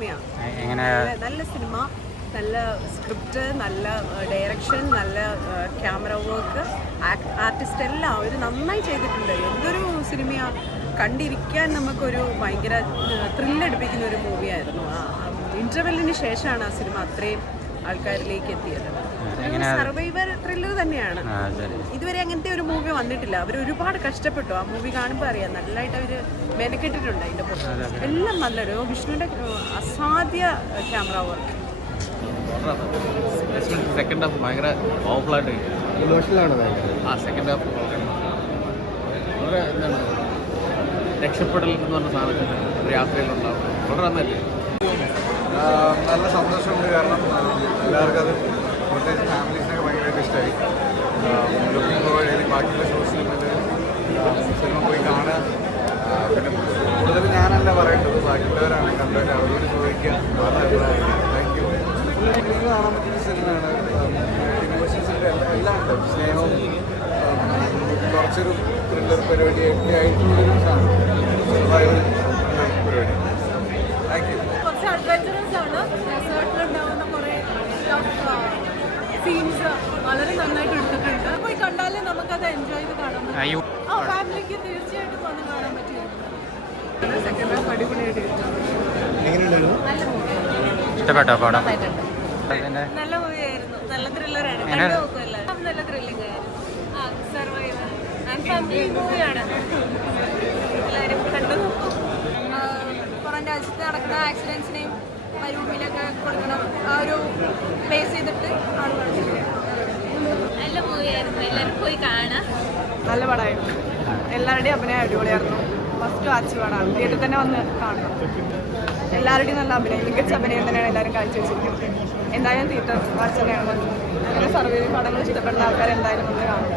സിനിമയാണ്. നല്ല സിനിമ നല്ല സ്ക്രിപ്റ്റ് നല്ല ഡയറക്ഷൻ നല്ല ക്യാമറ വർക്ക് ആർട്ടിസ്റ്റ് എല്ലാം അവർ നന്നായി ചെയ്തിട്ടുണ്ട്. എന്തൊരു സിനിമയാണ് കണ്ടിരിക്കാൻ നമുക്കൊരു ഭയങ്കര ത്രില്ലടിപ്പിക്കുന്ന ഒരു മൂവിയായിരുന്നു. ഇന്റർവെല്ലിന് ശേഷമാണ് ആ സിനിമ അത്രയും ആൾക്കാരിലേക്ക് എത്തിയത്. സർവൈവർ ത്രില്ലർ തന്നെയാണ്. ഇതുവരെ അങ്ങനത്തെ ഒരു മൂവി വന്നിട്ടില്ല. അവർ ഒരുപാട് കഷ്ടപ്പെട്ടു. ആ മൂവി കാണുമ്പോൾ അറിയാം. നല്ലതായിട്ട് അവർ മെനക്കെട്ടിട്ടുണ്ട് അതിന്റെ പുറത്ത്. എല്ലാം നല്ലൊരു. വിഷ്ണുവിന്റെ അസാധ്യ ക്യാമറ വർക്ക് സെക്കൻഡ് ഹാഫ് ഭയങ്കര ആയിട്ട് ഇമോഷണലാണ് ആ സെക്കൻഡ് ഹാഫ് വളരെ എന്താണ് രക്ഷപ്പെടൽ എന്ന് പറഞ്ഞ സാധനം യാത്രയിലുണ്ടാവും വളരെ നന്നല്ലേ നല്ല സന്തോഷമുണ്ട് കാരണം എല്ലാവർക്കും അത് ബാക്കിയുള്ള ഷോസിലും സിനിമ പോയി കാണുക പിന്നെ കൂടുതൽ ഞാനല്ല പറയേണ്ടത് ബാക്കിയുള്ളവരാണ് കണ്ടവർ അവരോട് ചോദിക്കുക അവരുടെ അഭിപ്രായം താങ്ക് യു കാണാൻ പറ്റുന്ന സിനിമയാണ് ഇമോഷൻസിന്റെ എല്ലാം ഉണ്ട് സ്നേഹവും കുറച്ചൊരു ത്രില്ലർ പരിപാടിയൊക്കെ ആയിട്ടുള്ളൊരു സാധനം സർവൈവൽ പരിപാടി താങ്ക് യു സീൻസ് വളരെ നന്നായിട്ട് എടുത്തിട്ടുണ്ട് പോയി കണ്ടാലേ നമുക്കത് എൻജോയ് ചെയ്ത് കാണാൻ പറ്റും ആ, യു- ആ ഫാമിലിക്ക് തീർച്ചയായിട്ടും വന്ന് കാണാൻ പറ്റും സെക്കൻഡ് ഹാഫ് അടിപൊളിയായിട്ട് എങ്ങനെയുണ്ടായിരുന്നു നല്ല മൂവി ഇഷ്ടപ്പെട്ടോ പടം? നല്ല മൂവിയായിരുന്നു നല്ല ത്രില്ലറാണ് നല്ല ത്രില്ലിംഗ് ആയിരുന്നു. ആ സർവൈവർ ആൻഡ് ഫാമിലി മൂവിയാണ് എല്ലാവരും കണ്ടു നോക്കും. പുറം രാജ്യത്ത് നടക്കുന്ന ആക്സിഡൻസിനെയും മരുഭൂമിയിലൊക്കെ കൊടുക്കണം ആ ഒരു ബേസ് ചെയ്തിട്ട് ആണ് കാണിച്ചിരിക്കുന്നത് നല്ല മൂവിയായിരുന്നു എല്ലാവരും പോയി കാണാം നല്ല പടമായിരുന്നു. എല്ലാവരുടെയും അഭിനയം അടിപൊളിയായിരുന്നു. ഫസ്റ്റ് വാച്ച് പടമാണ്. തിയേറ്ററിൽ തന്നെ വന്ന് കാണണം. എല്ലാവരുടെയും നല്ല അഭിനയം. മികച്ച അഭിനയം തന്നെയാണ് എല്ലാവരും കാഴ്ചവെച്ചിരിക്കുന്നത് എന്തായാലും തിയേറ്റർ വാച്ച് തന്നെയാണ് അങ്ങനെ സർവേ പടങ്ങൾ ഇഷ്ടപ്പെടുന്ന ആൾക്കാർ എന്തായാലും വന്ന് കാണും